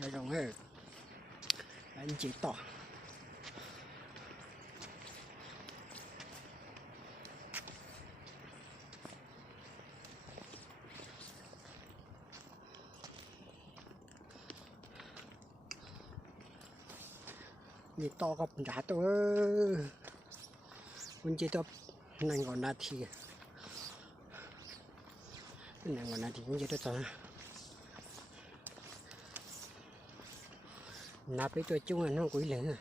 Rồi rồi hè, anh chị to. Nhị to gặp giá tôi, anh chị to, này còn là thì, này còn là thì anh chị to. Nạp với tôi chung là nó quý lên.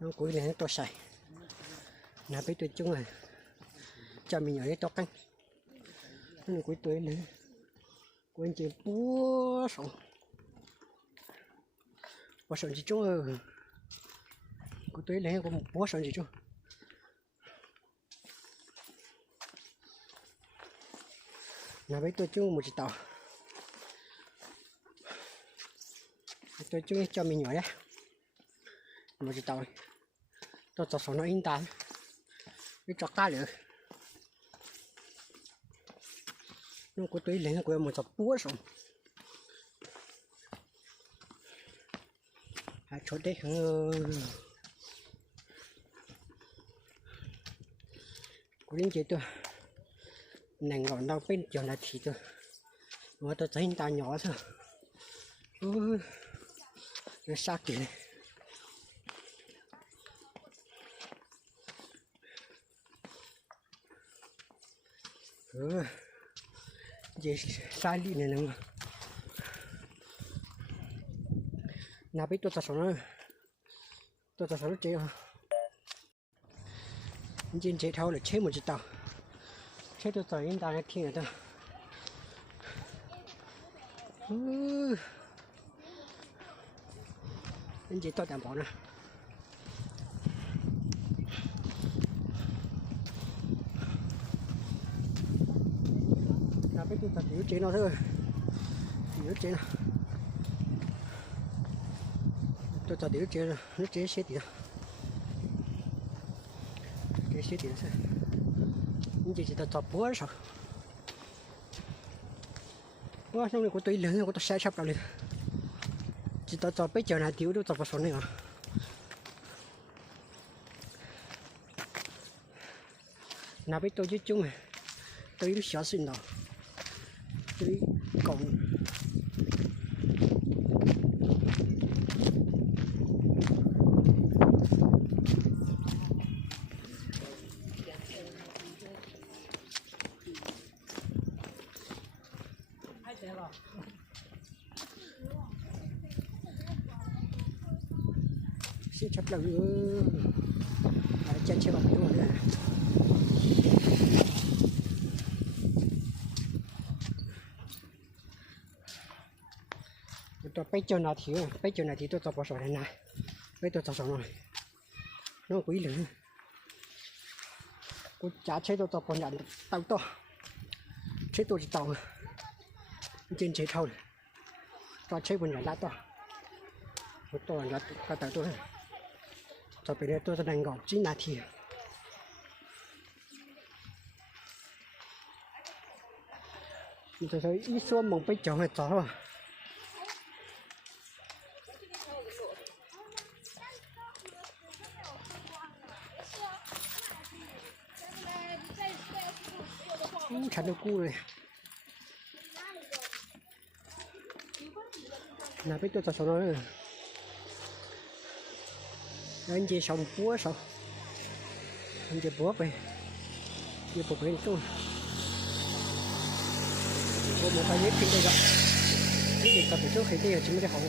Nó quý lên tôi xài. Nạp với tôi chung là cho mình ở đây to canh. Nó quý tôi lên. Quý anh chị búa sống. Búa sống gì chung rồi. Quý tôi lên có một búa sống gì chung. Nạp với tôi chung một chiếc tàu. Tôi chung cho mình nhỏ đấy. Một chiếc tàu này. Tôi cho sống nó in tàn. Cái chọc ta nữa. Nó có túi lên của một chọc búa sống. Hai chỗ đấy của đến chị tôi nàng còn đâu bên chỗ này thì tôi mà tôi thấy ta nhỏ thôi nó sao kìa gì sai đi này nè nào biết tôi ta sống nó chơi hả trên chế thâu là chế một chiếc tàu chế tôi tới hiện tại kia rồi ta anh chị tôi đảm bảo nè nào biết tôi tập điều chế nó thôi điều chế nào tôi tập điều chế rồi nó chế xe thì cái xe thì sao anh chị ta tập búa sao búa xong rồi có túi lớn có tôi sai sắp rồi chỉ ta tập bây giờ này thiếu đâu tập vào số này à nào biết tôi chứ chung này tôi biết xóa xin đâu tôi còn sẽ chấp là chân chưa bằng đúng rồi tôi bây giờ này thì tôi tập vào sổ này này bây tôi tập sổ rồi nó quý lắm cô trả chế tôi tập vào nhận tàu to chế tôi chỉ tàu trên chế thâu cho chế vào nhận lá to một tôi là cả tàu tôi cho bây giờ tôi sẽ đánh gọn 9 นาที tôi thấy ít số mong bây giờ hay chó khá là cũ rồi là biết tôi cho nó rồi anh chị sống búa sao anh chị búa về chị búa về tôi một cái nhất đây rồi cái gì tập trước khi kia chỉ mới hậu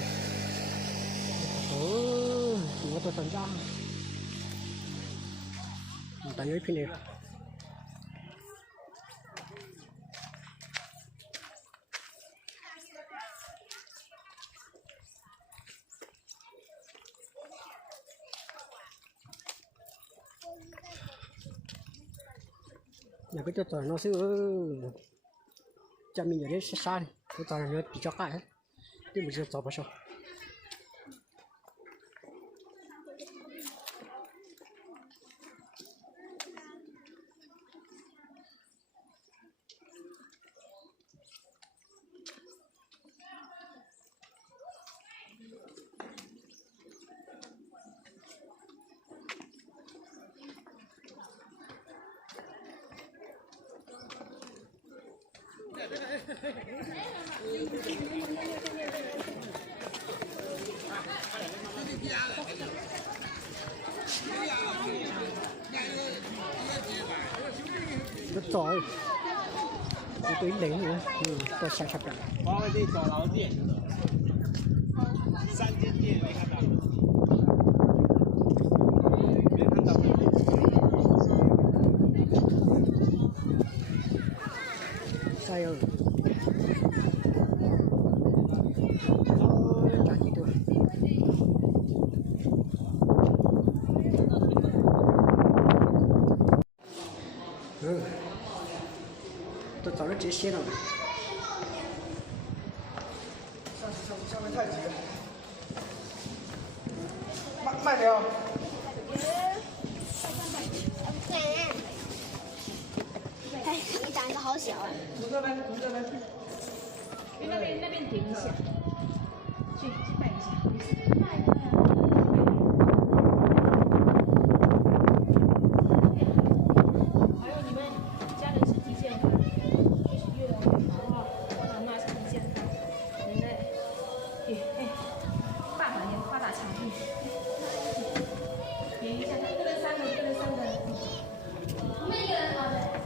nó tôi thành ra tại nhớ phim này nhà cái cho nó xíu cho mình ở đây xa đi cái tòa nó bị cho cái hết cái một giờ tàu bao sao nó to một túi lính nữa tôi sạch sạch cả 华为这走廊店，3间店没看到，没看到。加油！炸鸡腿。都早上直接歇了。上面太急了，慢点。哎，你胆子好小啊！从这边，从这边。那边停一下，去拜一下。还有你们家人身体健康，就是越来越好，爸爸妈妈身体健康，人的爸爸也发达长命。点一下，一个人3个，一个人3个。我们一个人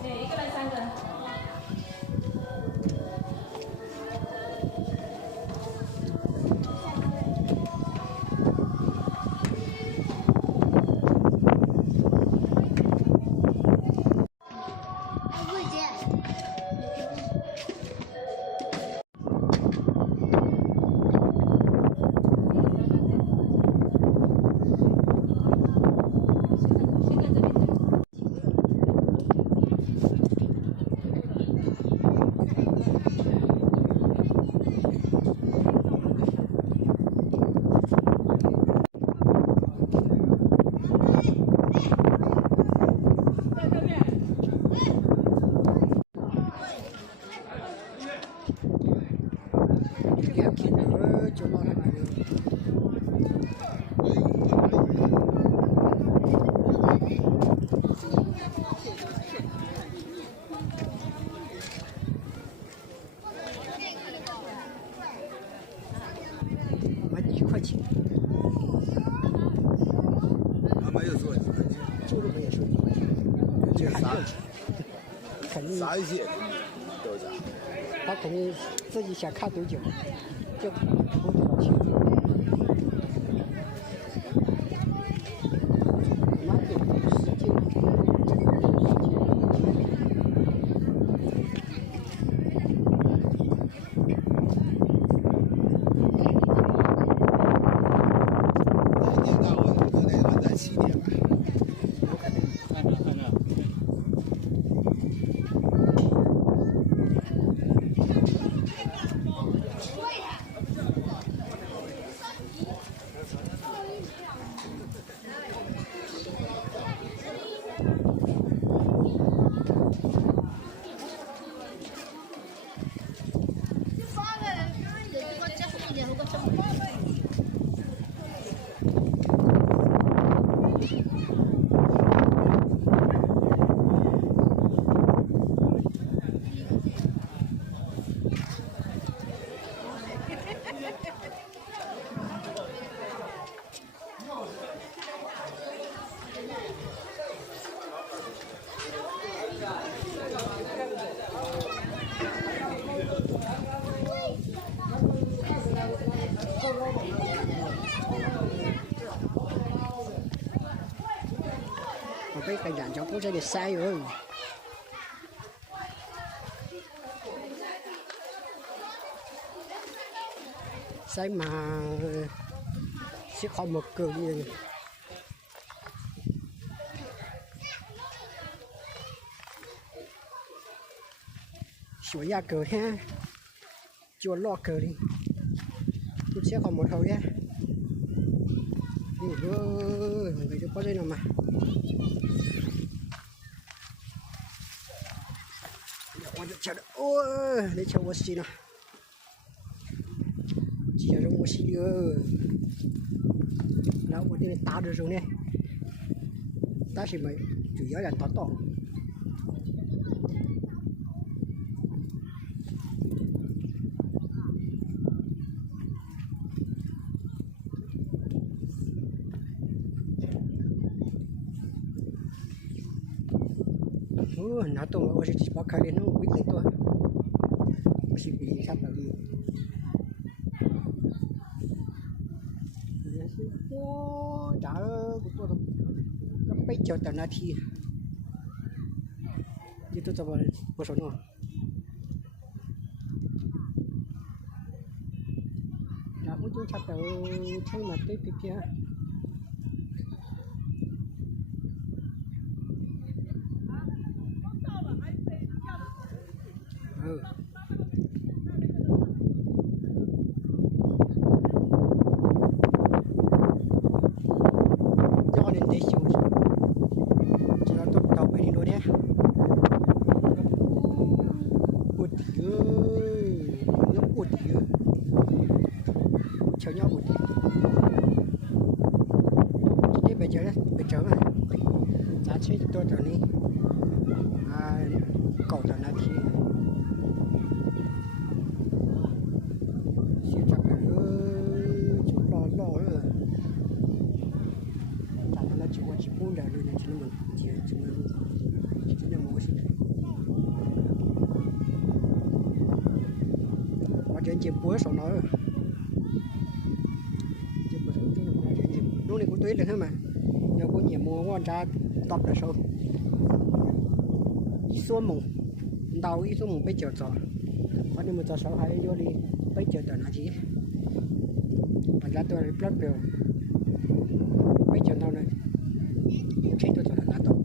对，一个人3个。两天了就老了没有。卖1块钱。他没有说1块钱，就是没有说1块钱，这还挣钱，肯定啥一些都是。他肯定自己想看多久，就投多少钱。哪有时间？那天到我可能晚上7点吧。看到看到。我被个两脚布这里塞哟。塞mà sẽ không một cửa liền. Sủa ra cửa ha, chùa lo cửa đi, tôi sẽ còn một hồi nhé. Người có đây nào mà. Ôi, để cho oxy nào. Chỉ là trong oxy ơi. Đó, một tên tao được rồi nè. Ta chỉ mới chủ yếu là to to. 拿到我是几把开的，那我没多，我是比啥道理？也是我家多的，那北角到那天，你都怎么不说呢？然后就差不多撑嘛对皮皮啊。叫人得休息，知道都到北京多点。我的哟，我的哟，瞧鸟我的，这边叫北京啊，咱去多少呢？啊，搞到那天。不然呢，就那么我是，我这节不上了，节不上这个我这节，弄的我对了他们，要不年末我家打不上，一说梦，到一说梦被叫走，我你们早上还有的被叫到那去，大家都是不表，被叫到那。这都做得拿到。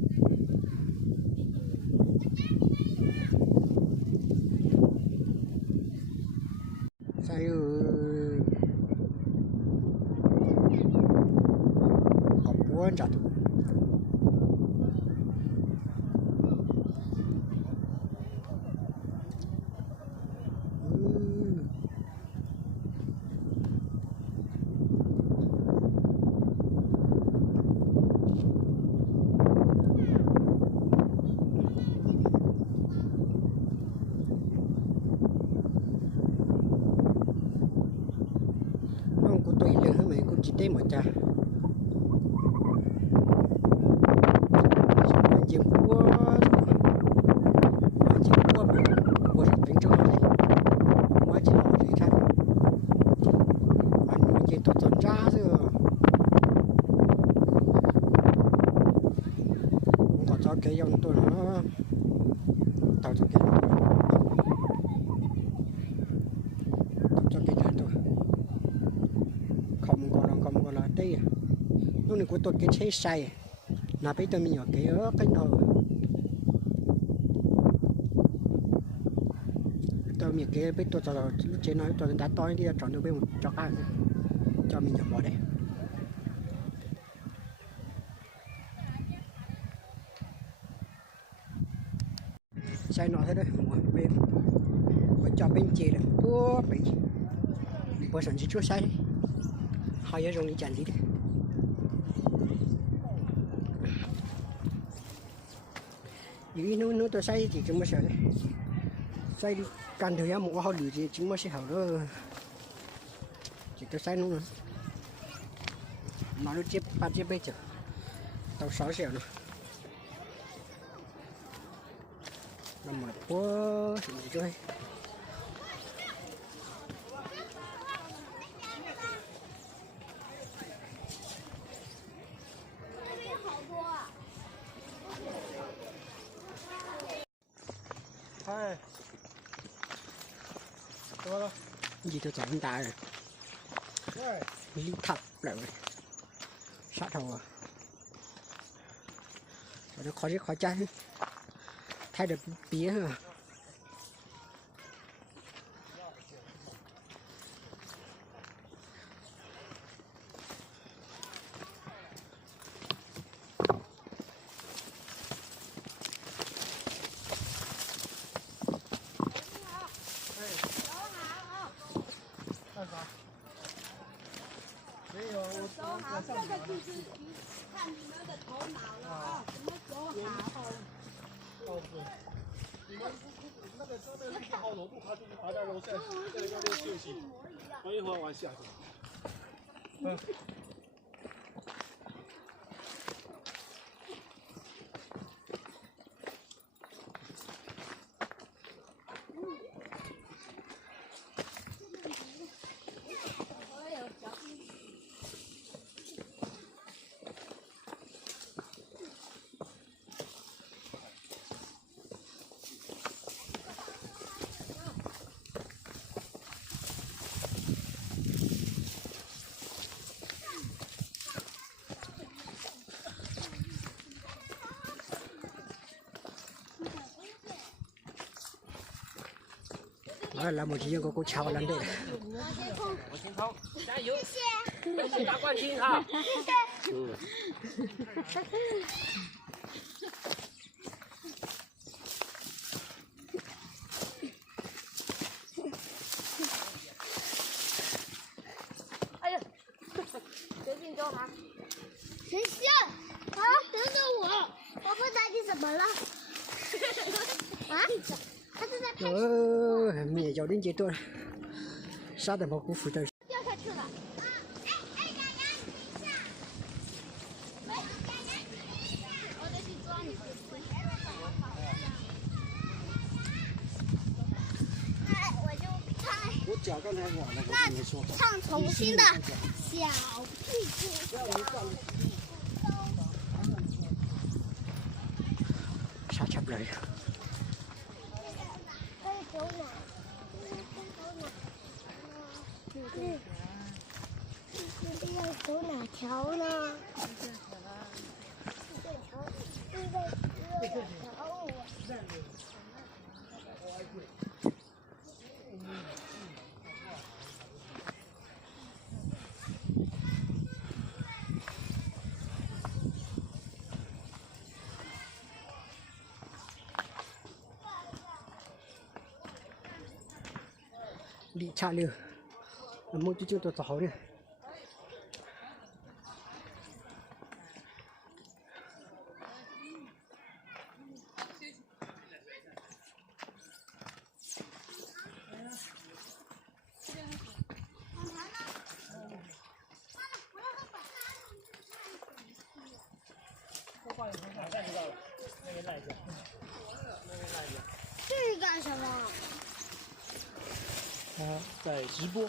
还有搞波咋的？chỉ tem một cha chỉ của của sự chuyển trong này mà chỉ là gì thôi anh chỉ tôi tuần ra rồi có cho cái dòng tôi nó tạo cho cái đây lúc này của tôi cái chế xay là bây giờ mình nhỏ cái cái đầu tôi mình cái bây tôi cho chế nói tôi đã tối đi chọn được bên cho các cho mình nhỏ bỏ đây xay nó thế đấy bên cho bên chế là tua bị bữa sáng chỉ chút xay hai giờ rồi đi chăn đi đấy vì nó tôi say thì chúng mới sợ đấy say đi cần thời gian một hồi lửa thì chúng mới sẽ hảo đó chỉ tôi say nữa nó chết ba chết bây giờ tàu 6 giờ nữa làm một bữa thì chơi gì tôi chọn ta rồi lý thập rồi sát hầu rồi nó khó chán thay được bía rồi这个就是看你们的头脑了啊，怎么走好。你们那个说的那个好萝卜，他就是爬在楼上，这个要练休息，玩一会儿玩下去。我来没体验过，我瞧难的。我先冲，加油！恭喜拿冠军哈！哎呀，随便走哈。谁笑？啊，等等我，我不知道你怎么了。啊？他是在拍。没有人接到，啥都没辜负的。掉下去了。啊，哎，洋洋，你等一下。喂，洋洋，你等一下，我得去抓你。哎，我就拍。我脚刚才晚了，我跟你说。唱重新的小屁股。啥吃不来呀？可以走哪？这要走哪条呢？这条。理查六，我就都做好了。这是干什么？他在直播。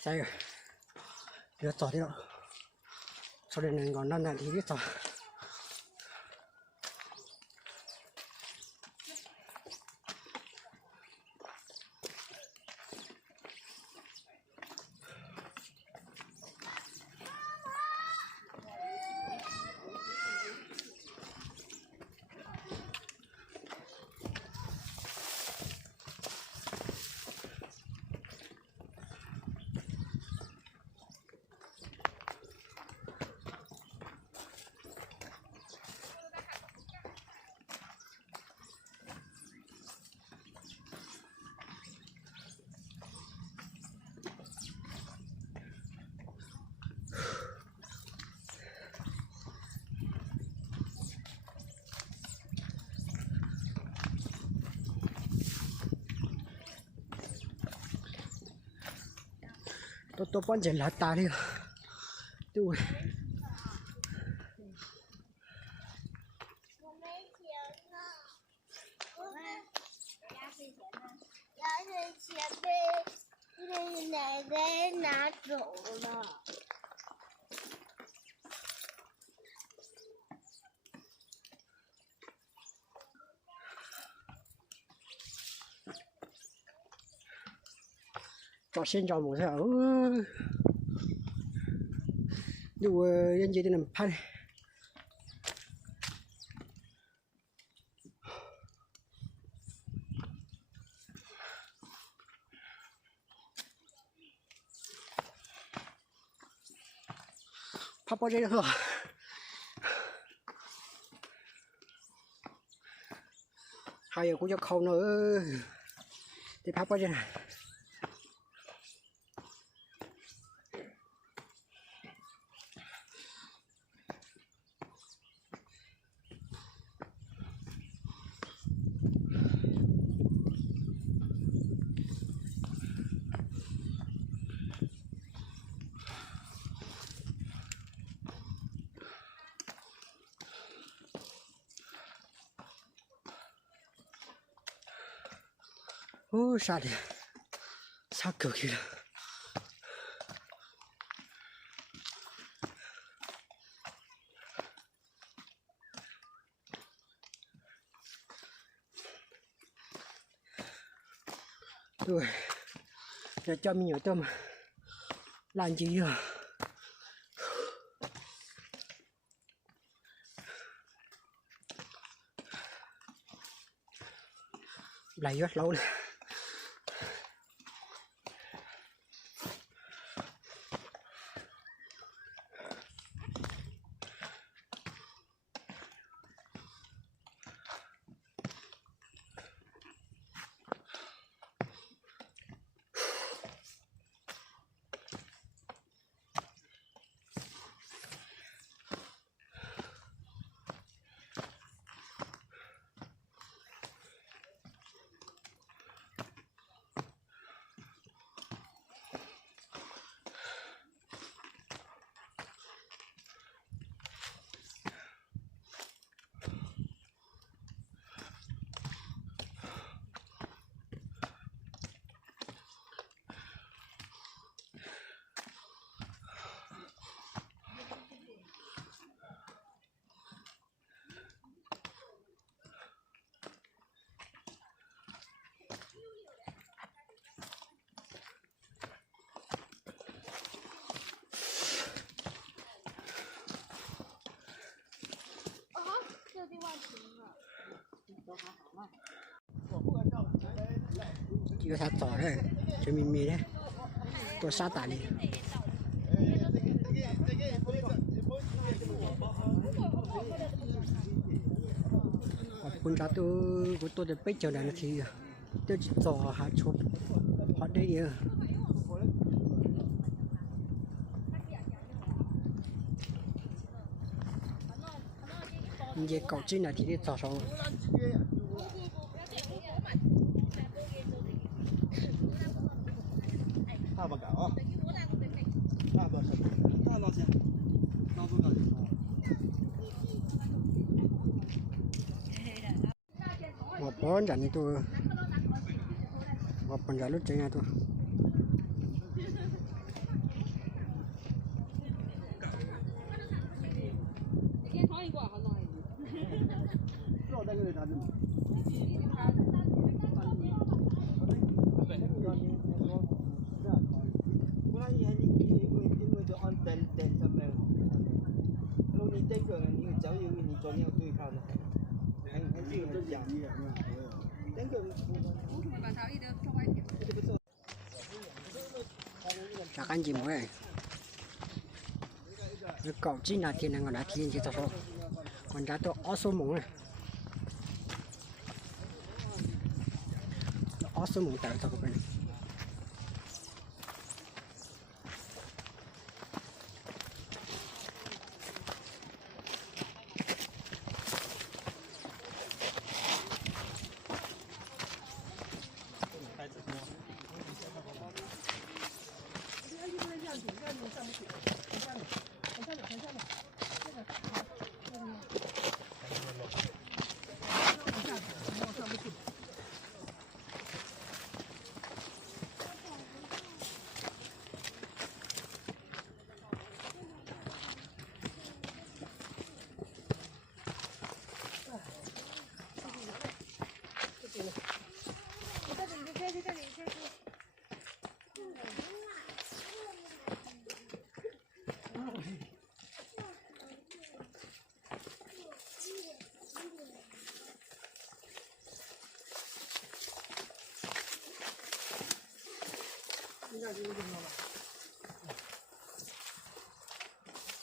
啥呀？要早点了，昨天能够นั่นทีที่早。都搬起来打的，对。我没钱呢，压岁钱被奶奶拿走了。找现找模特哦，我人家都能拍。拍包这个，还有个叫烤呢，得拍包这。哦，啥的，啥狗去了？对，这叫米有多嘛？烂鸡肉。lại rất lâu rồi. Chỉ có thả tỏ đấy, cho mình mì đấy, tôi sát tải đi. Quân cá tôi được bây giờ này thì tôi chỉ tỏ hạt chụp họ đây giờ cậu trên này thì đi tỏ số.大把搞啊！大把是，大多钱？当初搞的。我本人都，我本人都这样都。绕那个啥子？啥干净不哎？那搞进那天那个那天就说，人家都20梦了，20梦带这个本。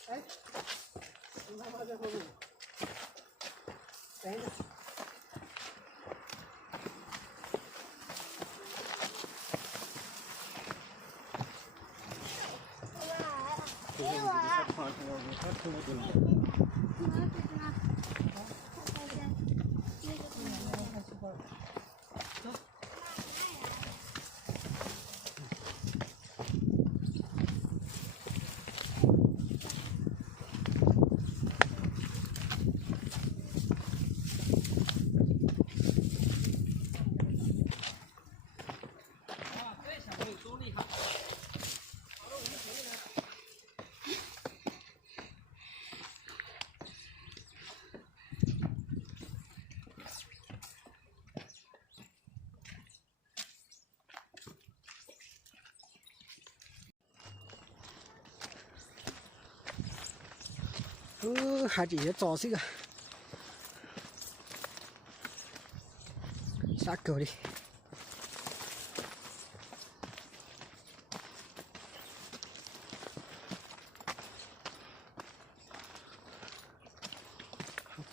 哎，你他妈在后面，等一下。还是也早些个，啥狗的？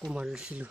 过马路西路。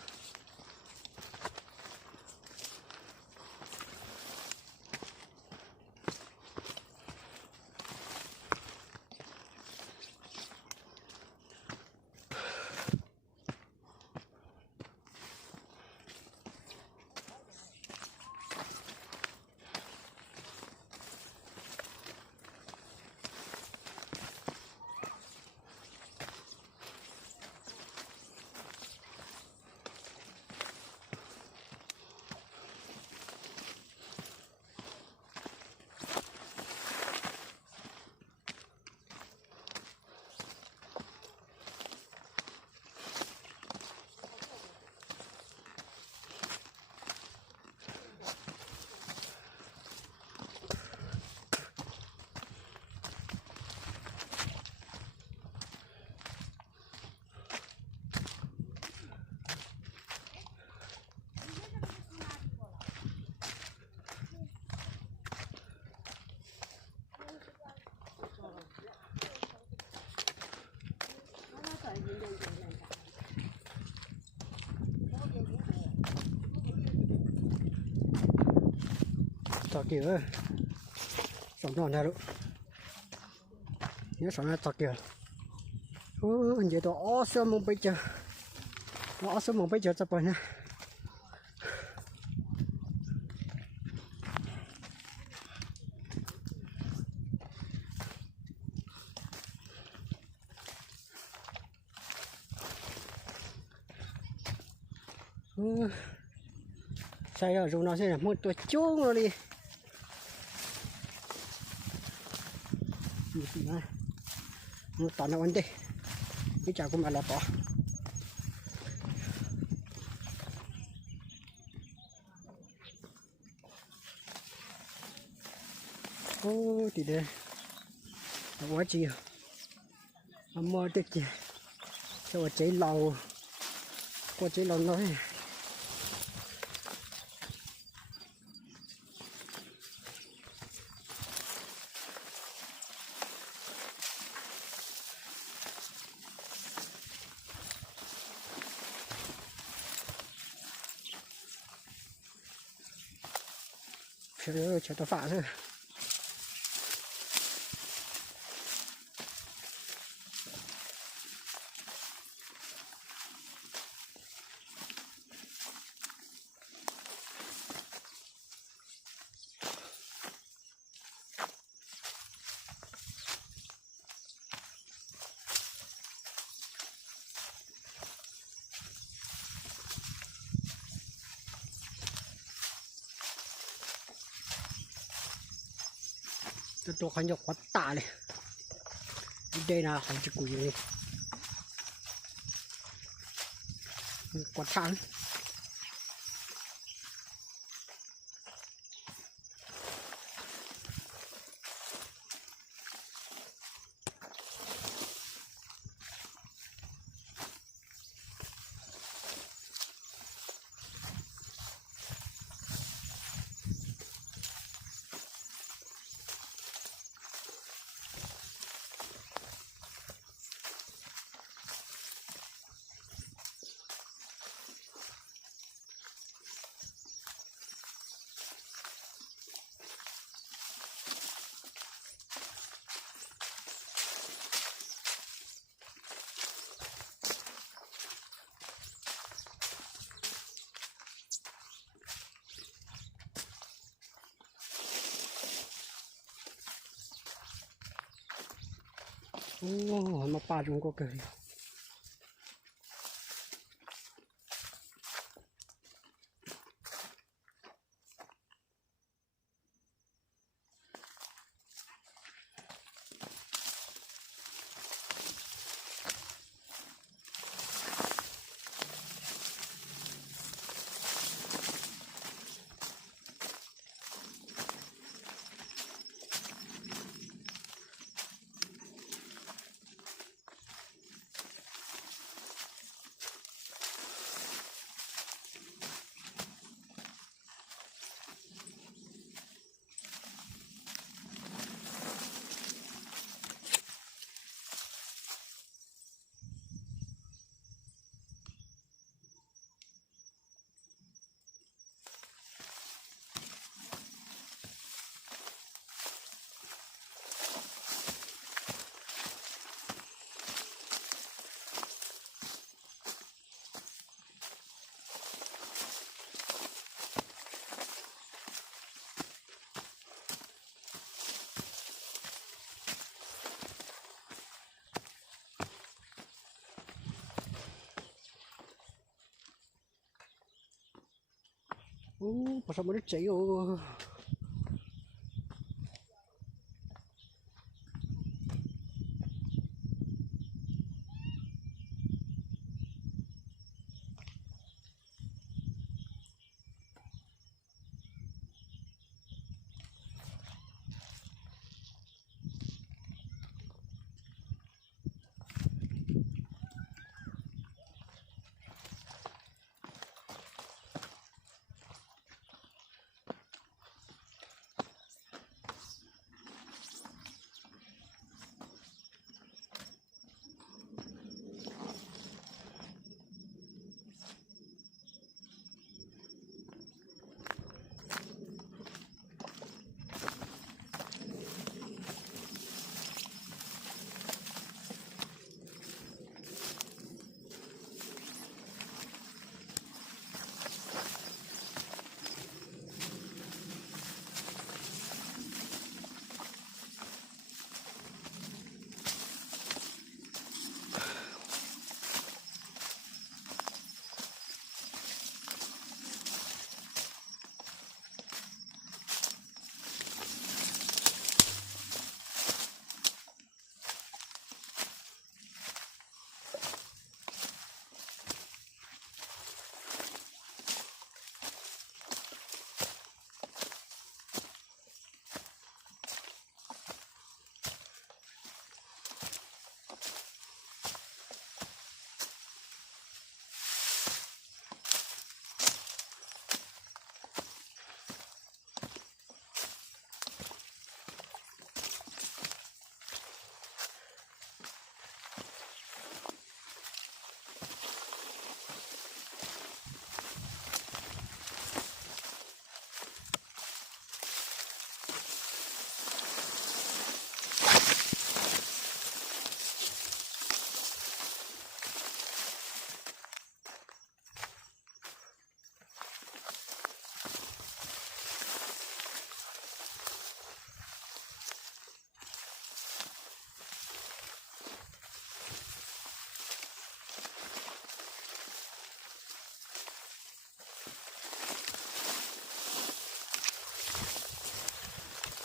找狗啊，上状态了，你上来找狗。哦，你到20蒙北角，20蒙北角这边呢。saya zona saya mau tuh cung rồi đi mau tao vấn đề cái chả cũng là bỏ ô thì đây quá chi mua được gì cho cháy lầu qua cháy lầu nói chờ tao phá thôiตัวขยับวัดตาเลยเดินนะเขาจะกุยเลยกวาดทางโอ้มาปาดมันก็เกิด Ồ, sao mà nó cháy rồi.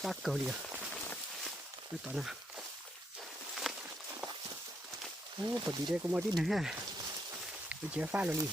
Bác cờ lìa. Cái tỏ nào. Ồ, bởi vì đây có một ít này ha. Mình chỉ pha rồi đi.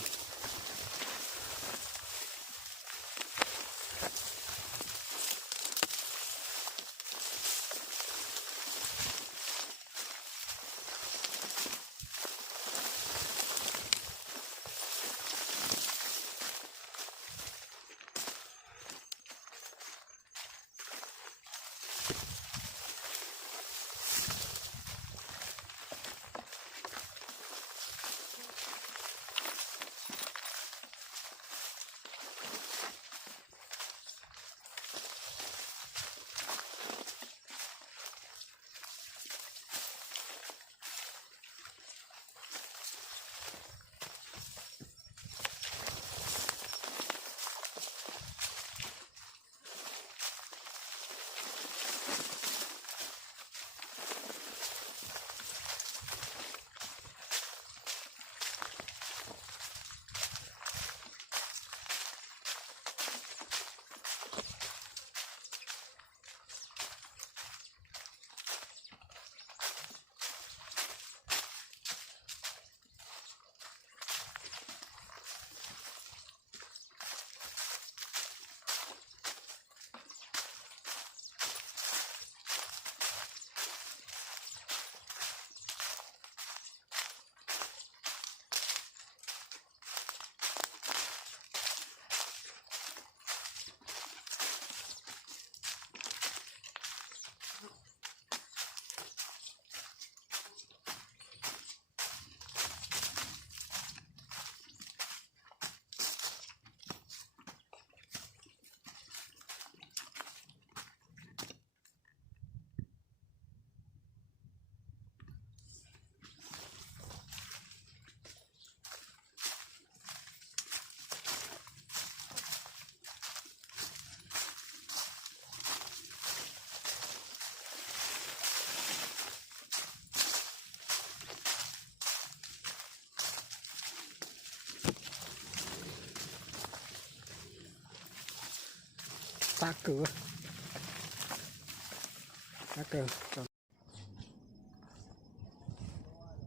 phá cửa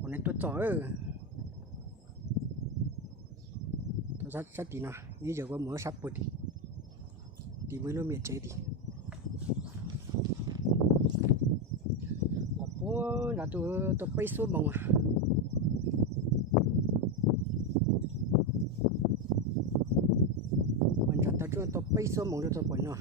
còn này tôi chở tôi sát tí nào bây giờ có mở sắp bột thì mới nó miệt chế thì bố là tôi bay xuống bằng mình chọn tôi bay xuống bằng tôi quên rồi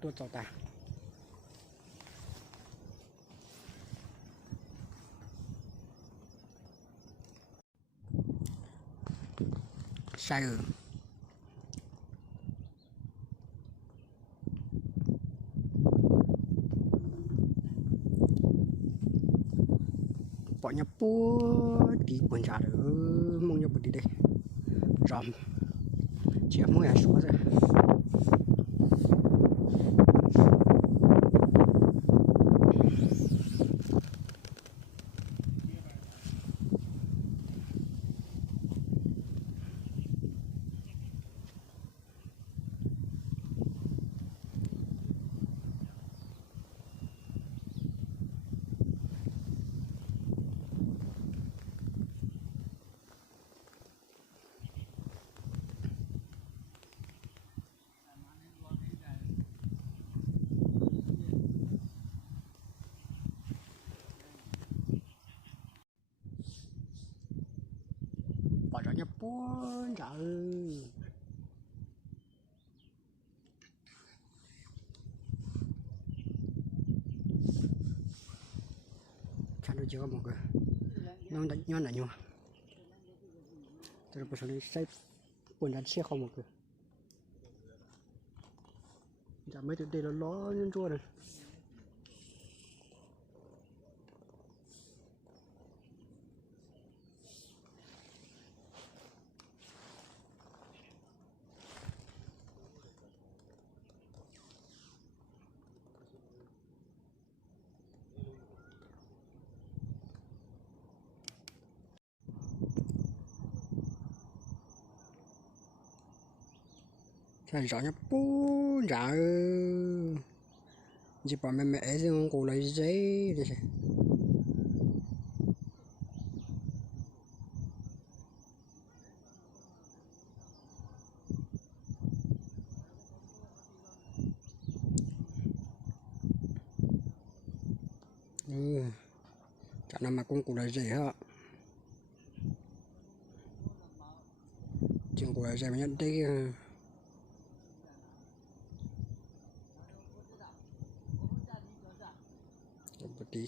tôi chọn ta sai rồi bỏ nhập búa đi quần trả được mong nhập đi đây rầm chỉ muốn là số rồi bỏ ra nhập buôn trả chả được chưa một cái nó đánh nhon là nhau tôi bây giờ xây buôn đánh xe không một cái chả mấy tụi đây là ló nhân chua này thầy rõ nhập bố dạ chỉ bảo mẹ thì không có lấy giấy để chả nào mà cũng có lấy giấy hả chừng có lấy giấy mà nhận đây tí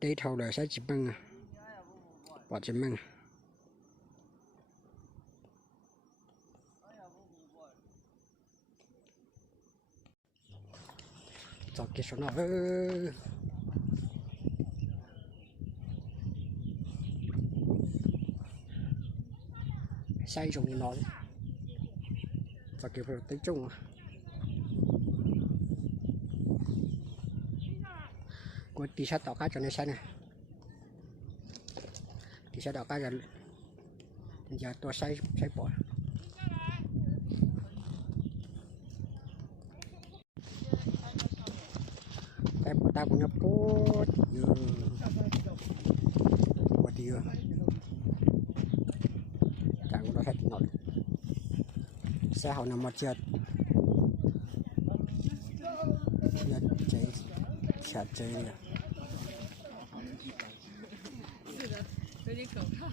đây thầu đời sẽ chỉ bằng bỏ chỉ bằng cho cái số nào say dùng nó cho cái phần tới chung của tí sát đỏ cá cho nên xanh này tí sát đỏ cá là giờ tôi xay bỏ cái bỏ ta cũng nhập cốt bỏ đi chẳng có hết nổi xe họ nằm một trượt cháy chả cháy有点可怕。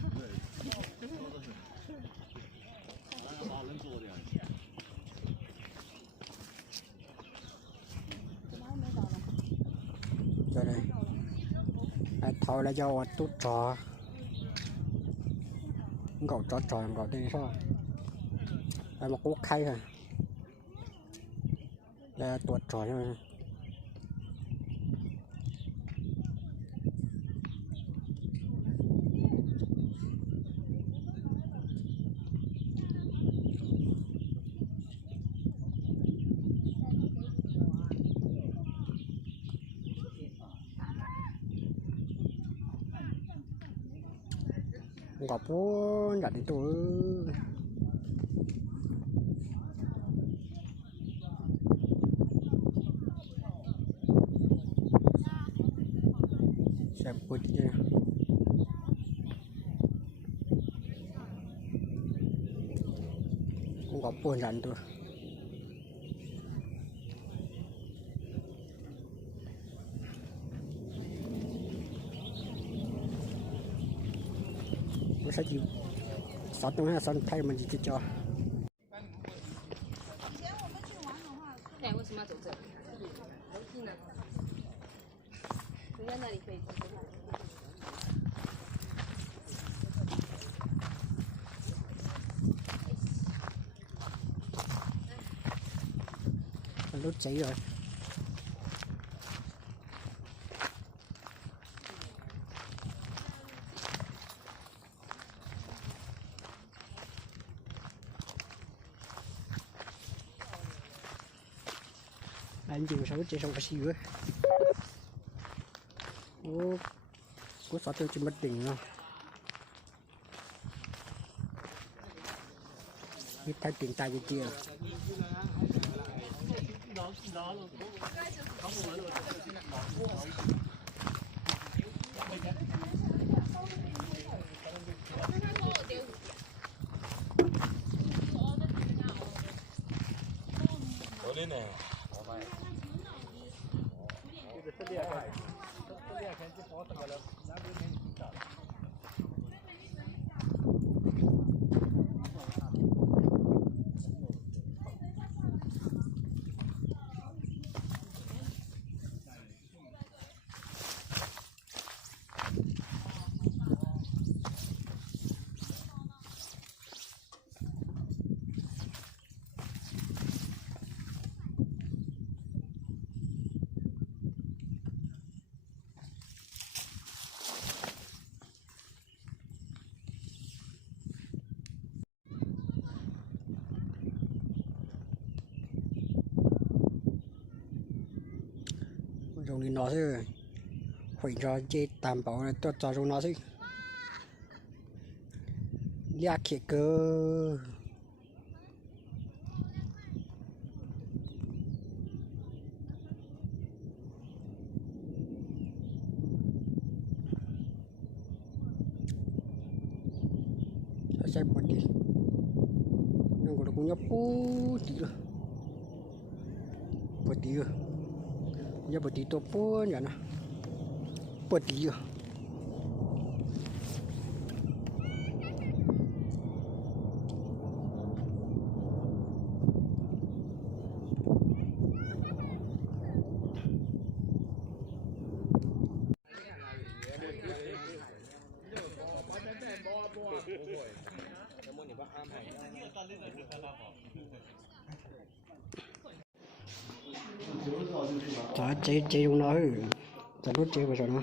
rồi đây thôi là do tốt trò gạo trò gạo đây sao đây một cú khay rồi đây là tuột trò thôi gặp bố nhà đi tôi xem bút nha gặp bố nhà tôi sẽ chịu sáu tuần hay sáu thay mình chỉ cho 对，为什么要走这里？人家那里可以走。 đốt cháy rồi anh chịu sao chạy xong cái gì vậy có sao tôi chỉ mất tiền không biết thay tiền tay cái kia lên này dùng thì nó sẽ hủy cho chế tạm bảo là tôi cho dùng nó sẽ liệt kia cơ saya pergi yang udah punya putih putih ya putih tu pun ya nah putih chả chế dùng nó chả đốt chế vào nó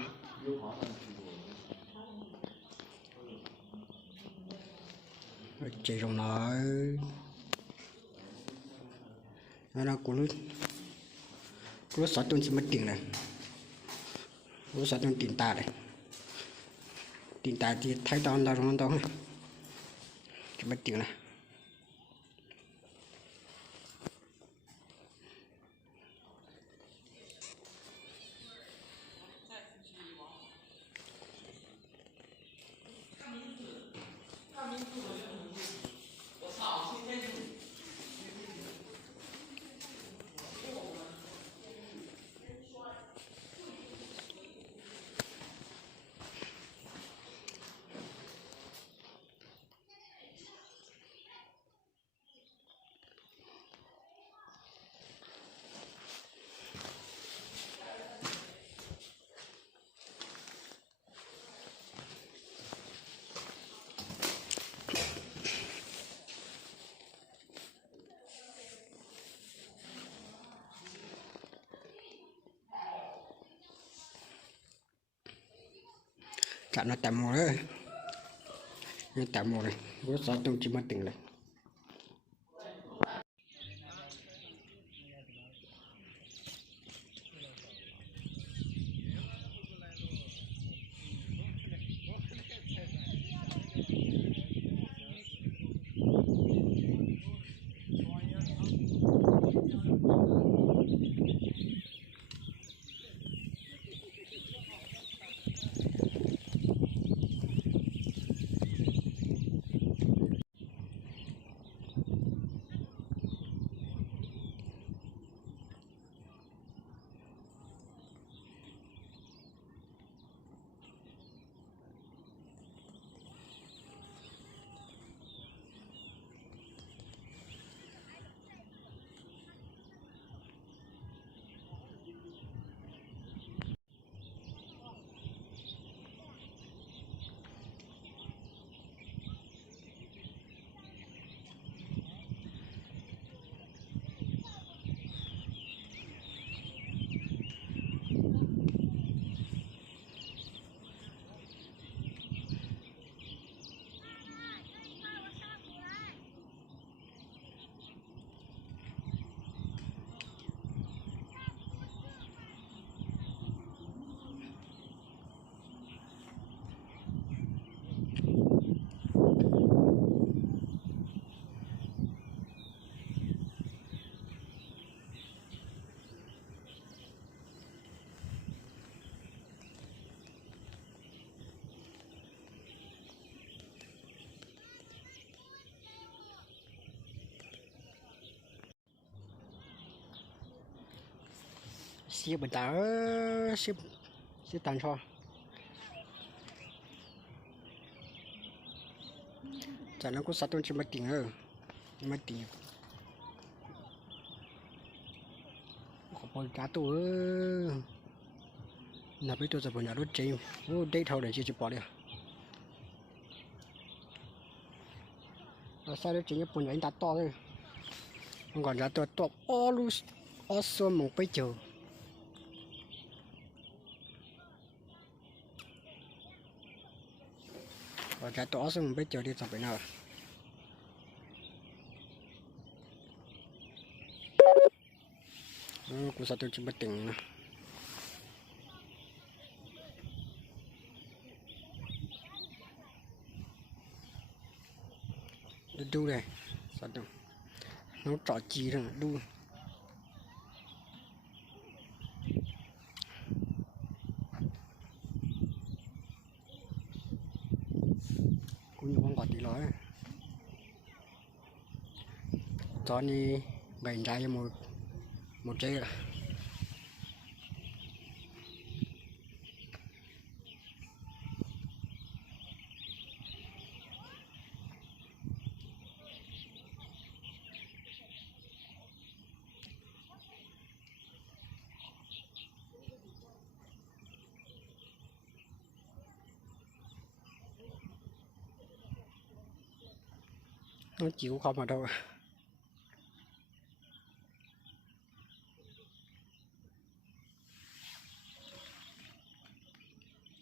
chế dùng nó là cú sát tuần chỉ mất tiền này cú sát tuần tiền ta thì thay tao là không tao chỉ mất tiền này chả nó tạm một đấy nó tạm một này có sáu tuần chỉ mất tiền này xếp bẩn tả xếp xếp tàn cho chả nó có sát tuần chỉ mất tiền hơn mất tiền có bao giá tuổi là bây giờ giờ bọn nhà đốt cháy ô đây thầu để chỉ bỏ đi sao đấy chỉ nhớ bọn nhà anh ta to thôi không còn giá to to all loose also một bây giờ còn giá to xong một bây giờ đi tập nào cũng sao tôi chỉ bất tỉnh nữa đu đây sao đâu nó trỏ chi rồi đu cũng như con gọt tí nói cho đi bày ra cho một trái rồi nó chịu không ở đâu